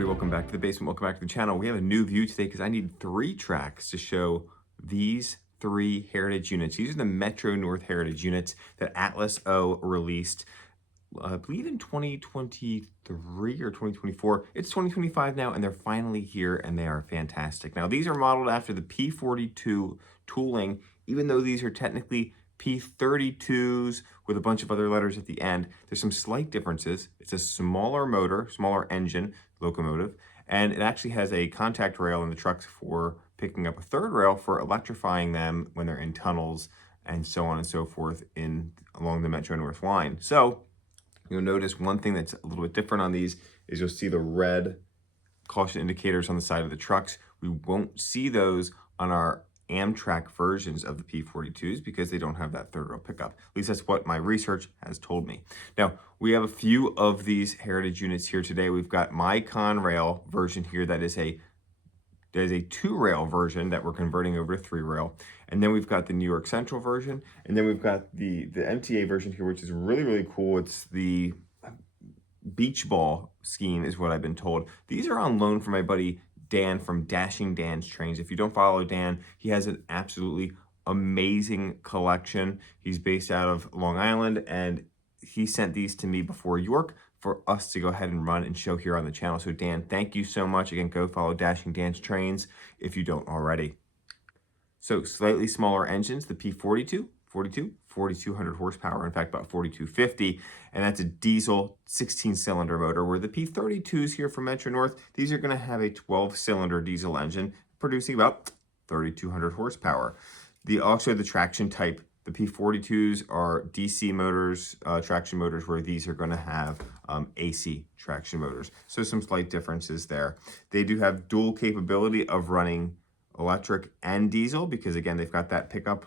everybody, welcome back to the basement, welcome back to the channel. We have a new view today because I need 3 tracks to show these 3 heritage units. These are the Metro North heritage units that Atlas O released, I believe in 2023 or 2024. It's 2025 now, and they're finally here, and they are fantastic. Now, these are modeled after the P42 tooling, even though these are technically P32s with a bunch of other letters at the end. There's some slight differences. It's a smaller motor, smaller engine, locomotive, and it actually has a contact rail in the trucks for picking up a third rail for electrifying them when they're in tunnels and so on and so forth along the Metro North line. So you'll notice one thing that's a little bit different on these is you'll see the red caution indicators on the side of the trucks. We won't see those on our Amtrak versions of the P42s because they don't have that third rail pickup. At least that's what my research has told me. Now, we have a few of these heritage units here today. We've got my Conrail version here that is a 2-rail version that we're converting over to 3-rail. And then we've got the New York Central version. And then we've got the MTA version here, which is really, really cool. It's the beach ball scheme is what I've been told. These are on loan from my buddy Dan from Dashing Dan's Trains. If you don't follow Dan, he has an absolutely amazing collection. He's based out of Long Island, and he sent these to me before York for us to go ahead and run and show here on the channel. So Dan, thank you so much. Again, go follow Dashing Dan's Trains if you don't already. So slightly smaller engines, the P42, 4,200 horsepower, in fact, about 4,250, and that's a diesel 16-cylinder motor, where the P32s here from Metro North, these are going to have a 12-cylinder diesel engine producing about 3,200 horsepower. Also the traction type, the P42s are DC motors, traction motors, where these are going to have AC traction motors. So some slight differences there. They do have dual capability of running electric and diesel because, again, they've got that pickup.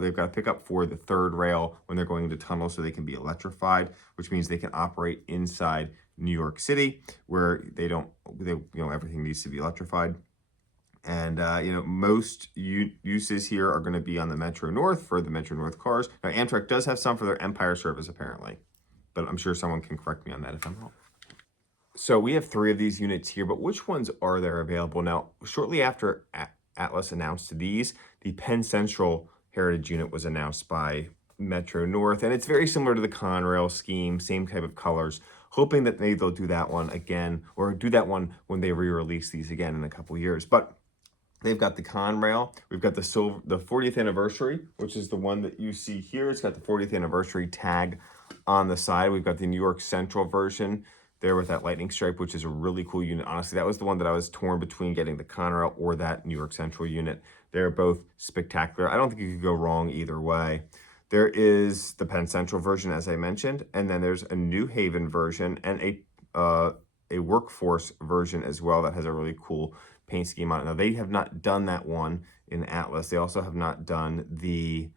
They've got a pickup for the third rail when they're going into tunnels, so they can be electrified, which means they can operate inside New York City, where everything needs to be electrified. And most uses here are going to be on the Metro North for the Metro North cars. Now, Amtrak does have some for their Empire service apparently, but I'm sure someone can correct me on that if I'm wrong. So we have 3 of these units here, but which ones are there available? Now, shortly after Atlas announced these, the Penn Central heritage unit was announced by Metro North, and it's very similar to the Conrail scheme, same type of colors, hoping that maybe they'll do that one again, or do that one when they re-release these again in a couple years. But they've got the Conrail, we've got the 40th anniversary, which is the one that you see here. It's got the 40th anniversary tag on the side. We've got the New York Central version there with that lightning stripe, which is a really cool unit. Honestly, that was the one that I was torn between getting the Conrail or that New York Central unit. They're both spectacular. I don't think you could go wrong either way. There is the Penn Central version, as I mentioned, and then there's a New Haven version and a Workforce version as well that has a really cool paint scheme on it. Now, they have not done that one in Atlas. They also have not done the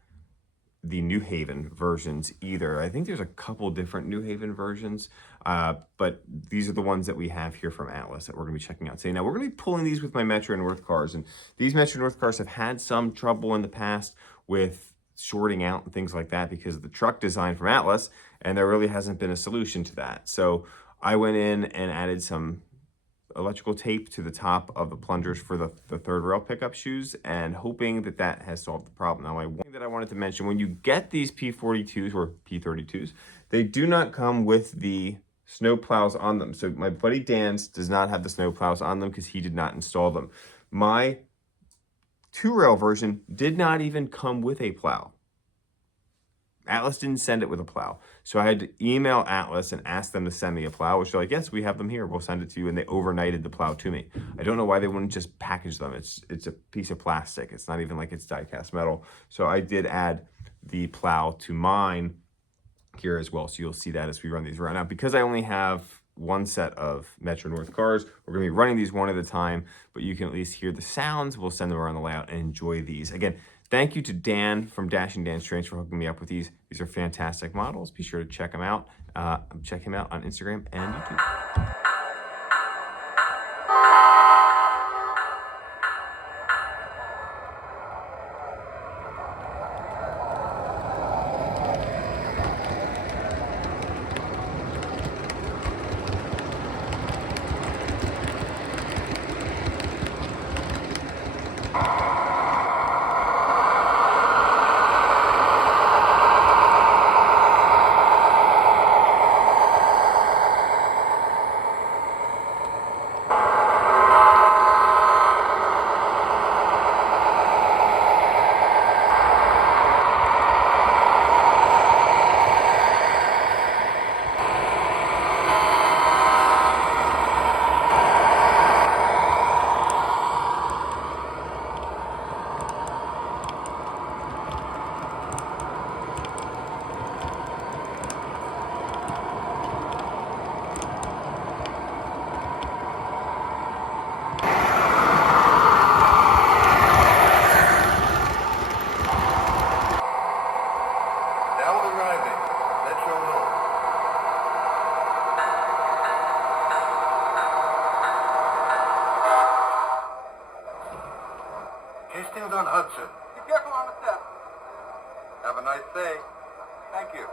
New Haven versions either. I think there's a couple different New Haven versions, but these are the ones that we have here from Atlas that we're going to be checking out today. Now, we're going to be pulling these with my Metro North cars, and these Metro North cars have had some trouble in the past with shorting out and things like that because of the truck design from Atlas, and there really hasn't been a solution to that. So I went in and added some electrical tape to the top of the plungers for the third rail pickup shoes, and hoping that that has solved the problem. Now, one thing that I wanted to mention, when you get these P42s or P32s, they do not come with the snow plows on them. So my buddy Dan's does not have the snow plows on them because he did not install them. My 2-rail version did not even come with a plow. Atlas didn't send it with a plow. So I had to email Atlas and ask them to send me a plow, which they're like, yes, we have them here. We'll send it to you. And they overnighted the plow to me. I don't know why they wouldn't just package them. It's a piece of plastic. It's not even like it's die-cast metal. So I did add the plow to mine here as well. So you'll see that as we run these around. Now, because I only have one set of Metro North cars, we're going to be running these one at a time, but you can at least hear the sounds. We'll send them around the layout and enjoy these. Again, thank you to Dan from Dashing Dan's Trains for hooking me up with these. These are fantastic models. Be sure to check them out. Check him out on Instagram and YouTube. Thank you.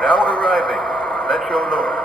Now arriving, Metro North.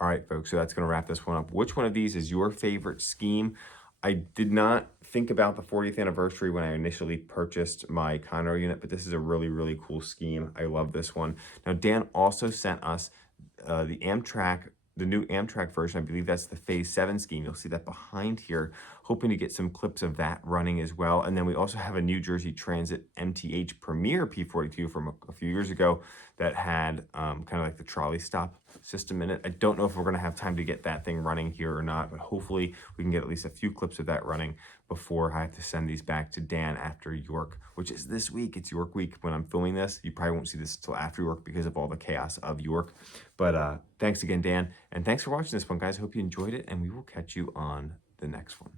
All right, folks, so that's going to wrap this one up. Which one of these is your favorite scheme? I did not think about the 40th anniversary when I initially purchased my Conroe unit, but this is a really, really cool scheme. I love this one. Now, Dan also sent us the new Amtrak version. I believe that's the Phase 7 scheme. You'll see that behind here, hoping to get some clips of that running as well. And then we also have a New Jersey Transit MTH Premier P42 from a few years ago that had kind of like the trolley stop system in it. I don't know if we're going to have time to get that thing running here or not, but hopefully we can get at least a few clips of that running before I have to send these back to Dan after York, which is this week. It's York week when I'm filming this. You probably won't see this until after York because of all the chaos of York. But thanks again, Dan. And thanks for watching this one, guys. I hope you enjoyed it, and we will catch you on the next one.